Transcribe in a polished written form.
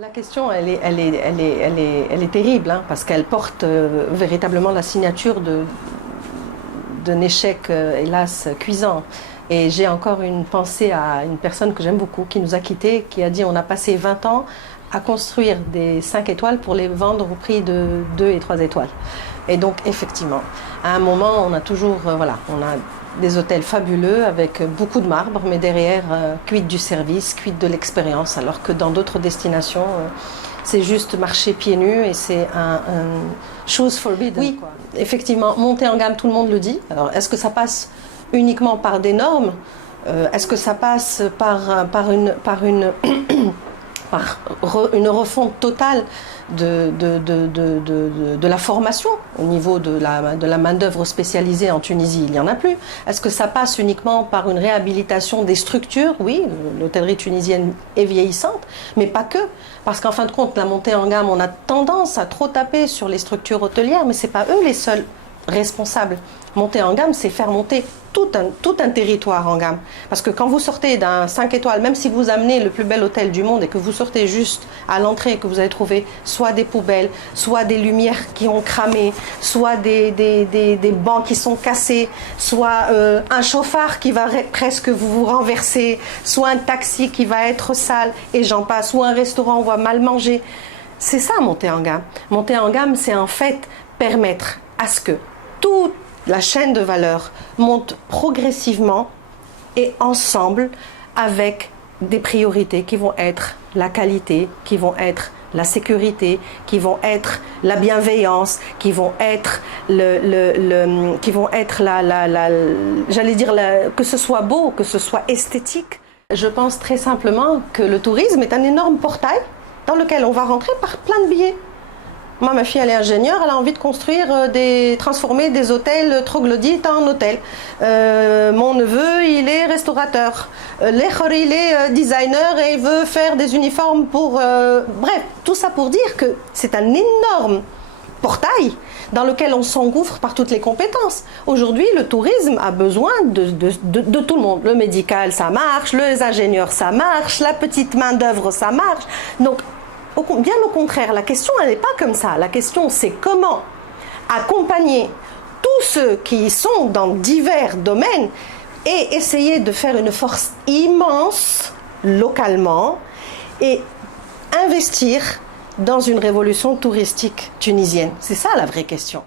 La question, elle est terrible, hein, parce qu'elle porte véritablement la signature d'un échec, hélas, cuisant. Et j'ai encore une pensée à une personne que j'aime beaucoup, qui nous a quittés, qui a dit on a passé 20 ans à construire des 5 étoiles pour les vendre au prix de 2 et 3 étoiles. Et donc, effectivement, à un moment, on a toujours, voilà, on a des hôtels fabuleux avec beaucoup de marbre, mais derrière, quid du service, quid de l'expérience, alors que dans d'autres destinations, c'est juste marcher pieds nus et c'est un chose forbidden. Oui, quoi. Effectivement, monter en gamme, tout le monde le dit. Alors, est-ce que ça passe uniquement par des normes? Est-ce que ça passe par une refonte totale de la formation au niveau de la main-d'œuvre spécialisée en Tunisie? Il n'y en a plus. Est-ce que ça passe uniquement par une réhabilitation des structures? Oui, l'hôtellerie tunisienne est vieillissante, mais pas que. Parce qu'en fin de compte, la montée en gamme, on a tendance à trop taper sur les structures hôtelières, mais ce n'est pas eux les seuls responsables. Monter en gamme, c'est faire monter tout un territoire en gamme. Parce que quand vous sortez d'un 5 étoiles, même si vous amenez le plus bel hôtel du monde et que vous sortez juste à l'entrée et que vous allez trouver soit des poubelles, soit des lumières qui ont cramé, soit des bancs qui sont cassés, soit un chauffard qui va presque vous renverser, soit un taxi qui va être sale, et j'en passe, ou un restaurant où on va mal manger. C'est ça, monter en gamme. Monter en gamme, c'est en fait permettre à ce que toute la chaîne de valeur monte progressivement et ensemble avec des priorités qui vont être la qualité, qui vont être la sécurité, qui vont être la bienveillance, qui vont être j'allais dire que ce soit beau, que ce soit esthétique. Je pense très simplement que le tourisme est un énorme portail dans lequel on va rentrer par plein de biais. Moi, ma fille, elle est ingénieure, elle a envie de construire, transformer des hôtels troglodytes en hôtels. Mon neveu, il est restaurateur. L'Echor, il est designer et il veut faire des uniformes pour... Bref, tout ça pour dire que c'est un énorme portail dans lequel on s'engouffre par toutes les compétences. Aujourd'hui, le tourisme a besoin de tout le monde. Le médical, ça marche, les ingénieurs, ça marche, la petite main-d'œuvre, ça marche. Donc, bien au contraire, la question, elle n'est pas comme ça. La question, c'est comment accompagner tous ceux qui sont dans divers domaines et essayer de faire une force immense localement et investir dans une révolution touristique tunisienne. C'est ça la vraie question.